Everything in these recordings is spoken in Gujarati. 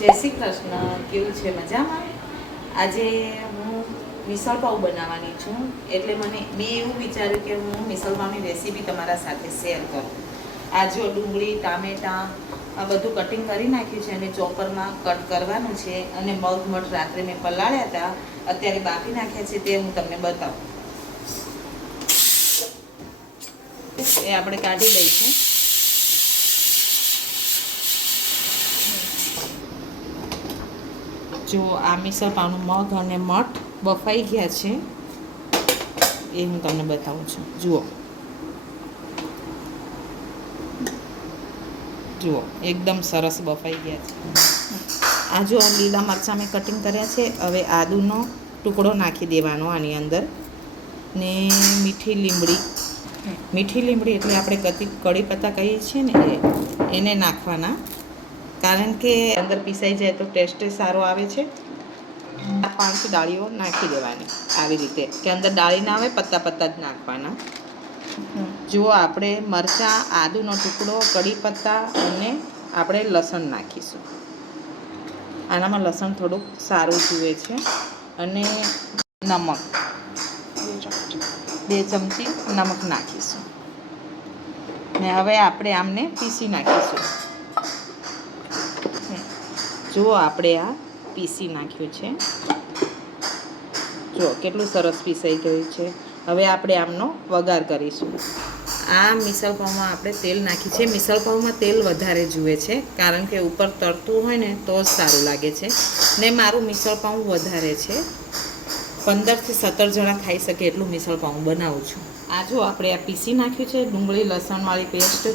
જય શ્રી કૃષ્ણ. કેવું છે? મજામાં? આજે હું મિસળ પાઉં બનાવવાની છું. એટલે મને મેં એવું વિચાર્યું કે હું મિસળ પાઉંની રેસીપી તમારા સાથે શેર કરું. આ જો ડુંગળી, ટામેટાં, આ બધું કટિંગ કરી નાખ્યું છે અને ચોપરમાં કટ કરવાનું છે અને મગ મઠ રાત્રે મેં પલાળ્યા હતા. અત્યારે બાફી નાખ્યા છે તે હું તમને બતાવું. એ આપણે કાઢી લઈશું. જો આ મિસળ પાવનું મગ અને મઠ બફાઈ ગયા છે, એ હું તમને બતાવું છું. જુઓ. જુઓ, એકદમ સરસ બફાઈ ગયા છે. આ જો લીલા મરચાં મેં કટિંગ કર્યા છે, હવે આદુનો ટુકડો નાખી દેવાનો આની અંદર. ને મીઠી લીમડી મીઠી લીમડી એટલે આપણે કતી કડી પત્તા કહીએ છીએ ને એને નાખવાના. કારણ કે અંદર પીસાઈ જાય તો ટેસ્ટ સારો આવે છે. આ પાંચ ડાળીઓ નાખી દેવાની આવી રીતે. કે અંદર ડાળી ના આવે, પત્તા પત્તા જ નાખવાના. જુઓ આપણે મરચાં, આદુનો ટુકડો કડી પત્તા અને આપણે લસણ નાખીશું. આનામાં લસણ થોડુંક સારું જુએ છે. અને નમક. બે ચમચી નમક નાખીશું. ને હવે આપણે આમને પીસી નાખીશું. જુઓ આપણે આ પીસી નાખ્યું છે. જુઓ કેટલું સરસ પીસાઈ ગયું છે. હવે આપણે આમનો વઘાર કરીશું. આ મિસળ પાઉંમાં આપણે તેલ નાખી છે. મિસળ પાઉંમાં તેલ વધારે જુએ છે, કારણ કે ઉપર તરતું હોય ને તો જ સારું લાગે છે. ને મારું મિસળ પાઉં વધારે છે. પંદરથી સત્તર જણા ખાઈ શકે એટલું મિસળ પાઉં બનાવું છું. આ જો આપણે આ પીસી નાખ્યું છે, ડુંગળી લસણવાળી પેસ્ટ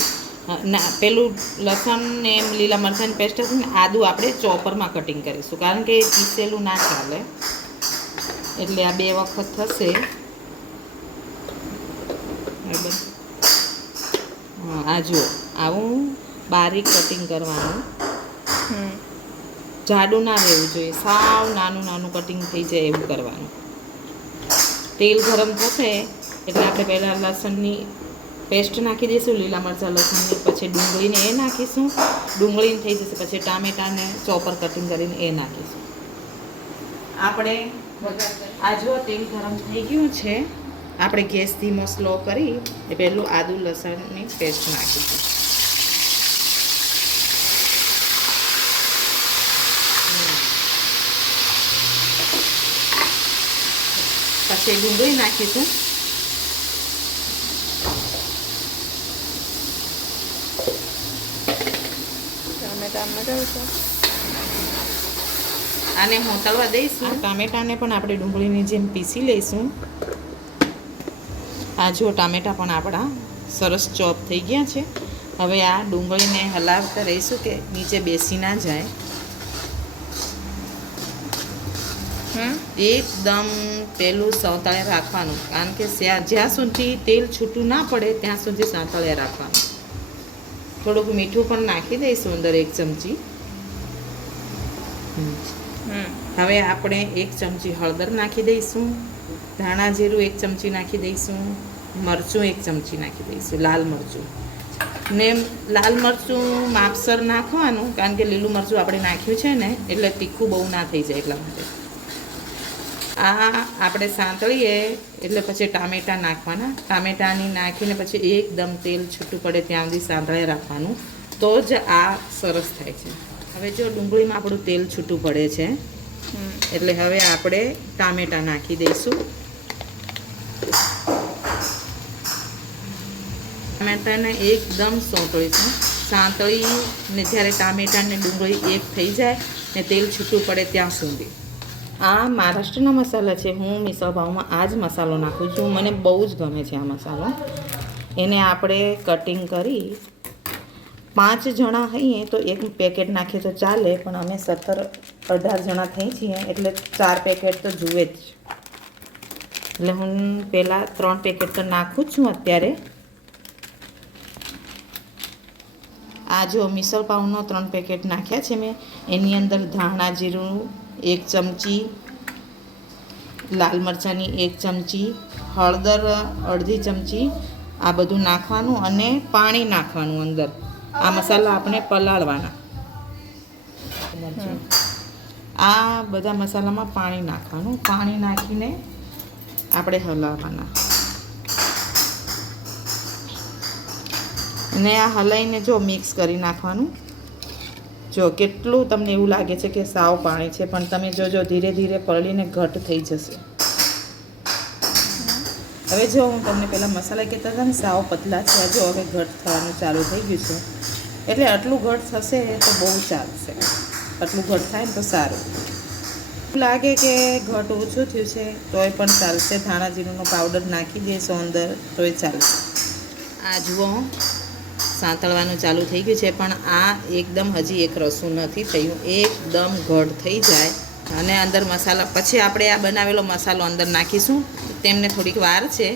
ના પેલું લસણ ને એમ લીલા મરચાંની પેસ્ટ હતી ને આદું આપણે ચોપરમાં કટિંગ કરીશું. કારણ કે પીસેલું ના ચાલે. એટલે આ બે વખત થશે. બરાબર? હા આ જુઓ. આવું બારીક કટિંગ કરવાનું. જાડું ના રહેવું જોઈએ. સાવ નાનું નાનું કટિંગ થઈ જાય એવું કરવાનું. તેલ ગરમ થશે એટલે આપણે પહેલાં લસણની પેસ્ટ નાખી દઈશું, લીલા મરચાં લસણની પછી ડુંગળીને એ નાખીશું. ડુંગળીને થઈ જશે, પછી ટામેટાને ચોપર કટિંગ કરીને એ નાખીશું. આપણે આ જો તેલ ગરમ થઈ ગયું છે, આપણે ગેસ ધીમો સ્લો કરી એ પહેલું આદુ, લસણની પેસ્ટ નાખીશું. પછી ડુંગળી નાખીશું. આને હોતળવા દઈશું. ટામેટાને પણ આપણે ડુંગળીની જેમ પીસી લઈશું. આ જો ટામેટા પણ આપણા સરસ ચોપ થઈ ગયા છે. હવે આ ડુંગળીને હલાવતા રહીશું કે નીચે બેસી ના જાય. એકદમ પેલું સાંતળે રાખવાનું. કારણ કે જ્યાં જ્યાં સુધી તેલ છૂટું ના પડે ત્યાં સુધી સાંતળે રાખવાનું. થોડુંક મીઠું પણ નાખી દઈશું અંદર એક ચમચી. હવે આપણે એક ચમચી હળદર નાખી દઈશું. ધાણા જીરું એક ચમચી નાખી દઈશું. મરચું એક ચમચી નાખી દઈશું લાલ મરચું. ને લાલ મરચું માપસર નાખવાનું કારણ કે લીલું મરચું આપણે નાખ્યું છે ને એટલે તીખું બહુ ના થઈ જાય એટલા માટે. આ આપણે સાંતળીએ એટલે પછી ટામેટાં નાખવાના. ટામેટાની નાખીને પછી એકદમ તેલ છૂટું પડે ત્યાં સુધી સાંતળાઈ રાખવાનું. તો જ આ સરસ થાય છે. હવે જો ડુંગળીમાં આપણું તેલ છૂટું પડે છે, એટલે હવે આપણે ટામેટાં નાખી દઈશું. ટામેટાને એકદમ સોંતળીશું. સાંતળી ને જ્યારે ટામેટાને ડુંગળી એક થઈ જાય ને તેલ છૂટું પડે ત્યાં સુધી. આ મહારાષ્ટ્રના મસાલા છે. હું મિસળ ભાવમાં આ જ મસાલો નાખું છું. મને બહુ જ ગમે છે આ મસાલો. એને આપણે કટિંગ કરી પાંચ જણા હઈએ તો એક પેકેટ નાખીએ તો ચાલે, પણ અમે સત્તર અઢાર જણા થઈ છીએ, એટલે ચાર પેકેટ તો જુએ જ. એટલે હું પહેલાં ત્રણ પેકેટ તો નાખું છું અત્યારે. આ જો મિસળ પાઉંનો ત્રણ પેકેટ નાખ્યા છે મેં, એની અંદર ધાણા જીરું એક ચમચી, લાલ મરચાંની એક ચમચી, હળદર અડધી ચમચી, આ બધું નાખવાનું અને પાણી નાખવાનું અંદર. આ મસાલા આપણે પલાળવાના. આ બધા મસાલામાં પાણી નાખવાનું. પાણી નાખીને આપણે હલાવવાના. અને આ હલાઈને જો મિક્સ કરી નાખવાનું. જો કેટલું તમને એવું લાગે છે કે સાવ પાણી છે, પણ તમે જોજો, ધીરે ધીરે પલળીને ઘટ થઈ જશે. હવે જો હું તમને પહેલાં મસાલા કહેતા હતા ને, સાવ પતલા છે જો હવે ઘટ થવાનું ચાલુ થઈ ગયું છે. એટલે આટલું ઘટ થશે તો બહુ ચાલશે. આટલું ઘટ થાય ને તો સારું. લાગે કે ઘટ ઓછું થયું છે, તોય પણ ચાલશે. ધાણા જીરુંનો પાવડર નાખી દેશો અંદર, તોય ચાલશે. આ જુઓ. સાંતળવાનું ચાલુ થઈ ગયું છે, પણ આ એકદમ હજી એક રસું નથી થયું. એકદમ ઘટ થઈ જાય અને અંદર મસાલા, પછી આપણે આ બનાવેલો મસાલો અંદર નાખીશું. તેમને થોડીક વાર છે.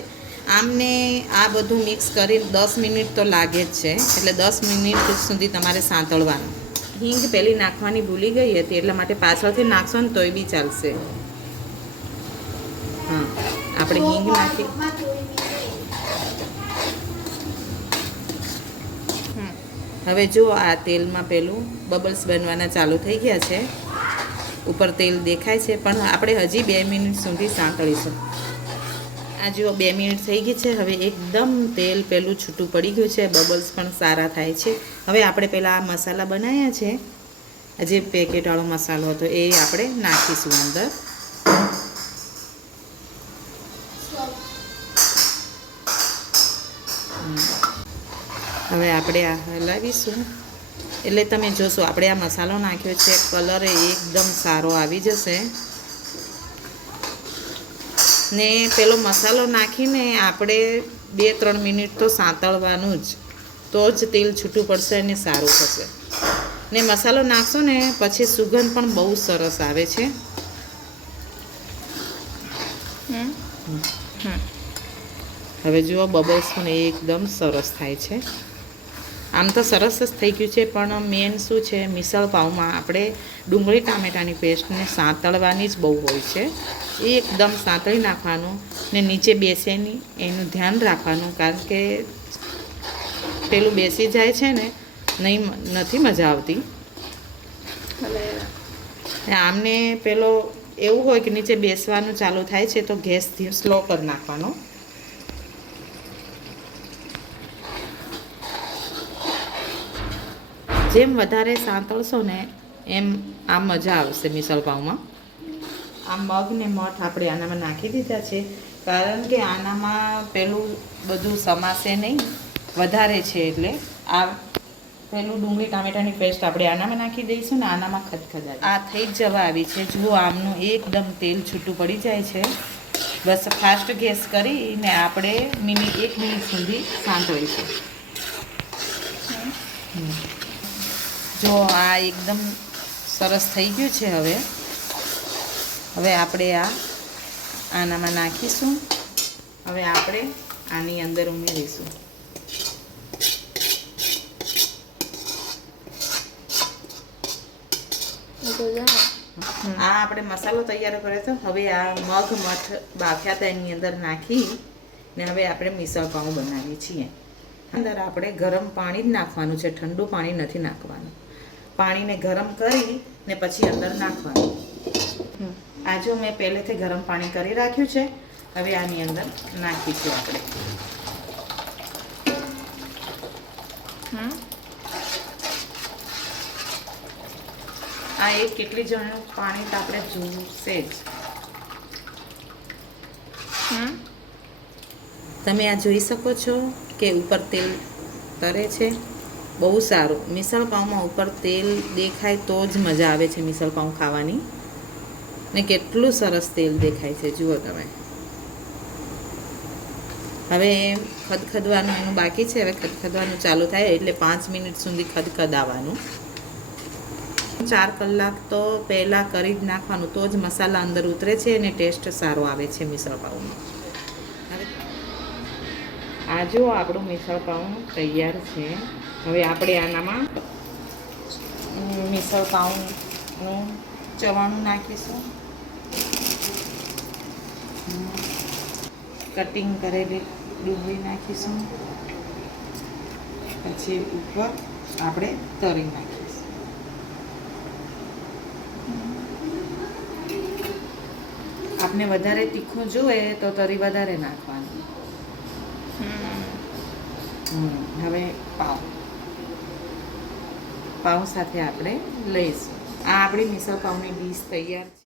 આમને આ બધું મિક્સ કરી દસ મિનિટ તો લાગે જ છે, એટલે દસ મિનિટ સુધી તમારે સાંતળવાનું. હિંગ પહેલી નાખવાની ભૂલી ગઈ હતી, એટલા માટે પાછળથી નાખશો ને તોય બી ચાલશે. હા, આપણે હિંગ નાખી હવે જો આ તેલમાં પેલું બબલ્સ બનવાના ચાલુ થઈ ગયા છે, ઉપર તેલ દેખાય છે, પણ આપણે હજી બે મિનિટ સુધી સાંકળીશું. આ જુઓ, બે મિનિટ થઈ ગઈ છે, હવે એકદમ તેલ પેલું છૂટું પડી ગયું છે, બબલ્સ પણ સારા થાય છે. હવે આપણે પહેલાં આ મસાલા બનાવ્યા છે જે પેકેટવાળો મસાલો હતો એ આપણે નાખીશું અંદર. હવે આપણે આ હલાવીશું. એટલે તમે જોશો આપણે આ મસાલો નાખ્યો છે કલર એકદમ સારો આવી જશે. ને પેલો મસાલો નાખીને આપણે બે ત્રણ મિનિટ તો સાંતળવાનું જ. તો જ તેલ છૂટું પડશે અને સારું થશે. ને મસાલો નાખશો ને પછી સુગંધ પણ બહુ સરસ આવે છે. હવે જુઓ બબલ્સ પણ એકદમ સરસ થાય છે. આમ તો સરસ જ થઈ ગયું છે પણ મેન શું છે મિસળ પાઉંમાં આપણે ડુંગળી ટામેટાની પેસ્ટને સાંતળવાની જ બહુ હોય છે. એ એકદમ સાંતળી નાખવાનું ને નીચે બેસે નહીં એનું ધ્યાન રાખવાનું કારણ કે પેલું બેસી જાય છે ને નહીં નથી મજા આવતી. આમને પેલો એવું હોય કે નીચે બેસવાનું ચાલુ થાય છે તો ગેસ સ્લો કરી નાખવાનો. જેમ વધારે સાંતળશો ને એમ આ મજા આવશે મિસળ પાઉમાં. આ મગને મઠ આપણે આનામાં નાખી દીધા છે. કારણ કે આનામાં પેલું બધું સમાશે નહીં વધારે છે એટલે આ પેલું ડુંગળી ટામેટાની પેસ્ટ આપણે આનામાં નાખી દઈશું ને આનામાં ખદખદાય. આ થઈ જ જવા આવી છે. જુઓ આમનું એકદમ તેલ છૂટું પડી જાય છે. બસ ફાસ્ટ ગેસ કરીને આપણે મિનિટ એક મિનિટ સુધી સાંતળીશું. હમ. જો આ એકદમ સરસ થઈ ગયું છે હવે. હવે આપણે આ આનામાં નાખીશું. હવે આપણે આની અંદર ઉમેરીશું. આ આપણે મસાલો તૈયાર કર્યો હતો હવે આ મગ મઠ બાફ્યા હતા એની અંદર નાખી ને હવે આપણે મિસળ પાઉં બનાવીએ છીએ. અંદર આપણે ગરમ પાણી જ નાખવાનું છે ઠંડુ પાણી નથી નાખવાનું. પાણીને ગરમ કરી ને પછી અંદર નાખવાનું. આ જો મેં પહેલેથી ગરમ પાણી કરી રાખ્યું છે. હવે આની અંદર નાખીશું આપણે. આ એક કેટલી જણનું પાણી તો આપણે જોશે જ. તમે આ જોઈ શકો છો કે ઉપર તેલ તરે છે. બહુ સારું. મિસળ પાઉંમાં ઉપર તેલ દેખાય તો જ મજા આવે છે મિસળ પાઉં ખાવાની. ને કેટલું સરસ તેલ દેખાય છે, જુઓ તમે. હવે ખદખદવાનું એનું બાકી છે. હવે ખદખદવાનું ચાલુ થાય એટલે પાંચ મિનિટ સુધી ખદખદાવાનું. ચાર કલાક તો પહેલાં કરી જ નાખવાનું, તો જ મસાલા અંદર ઉતરે છે અને ટેસ્ટ સારો આવે છે મિસળ પાઉંમાં. આ જો આપણું મિસળપાઉં તૈયાર છે. હવે આપણે આનામાં મિસળ મિસળપાઉંનું ચવાણું નાખીશું. કટિંગ કરેલી ડુંગળી નાખીશું. પછી ઉપર આપણે તરી નાખીશું. આપને વધારે તીખું જોઈએ તો તરી વધારે નાખવાનું. હવે પાઉં. પાઉં સાથે આપણે લઈશું. આ આપણી મિસળ પાવની ડીશ તૈયાર છે.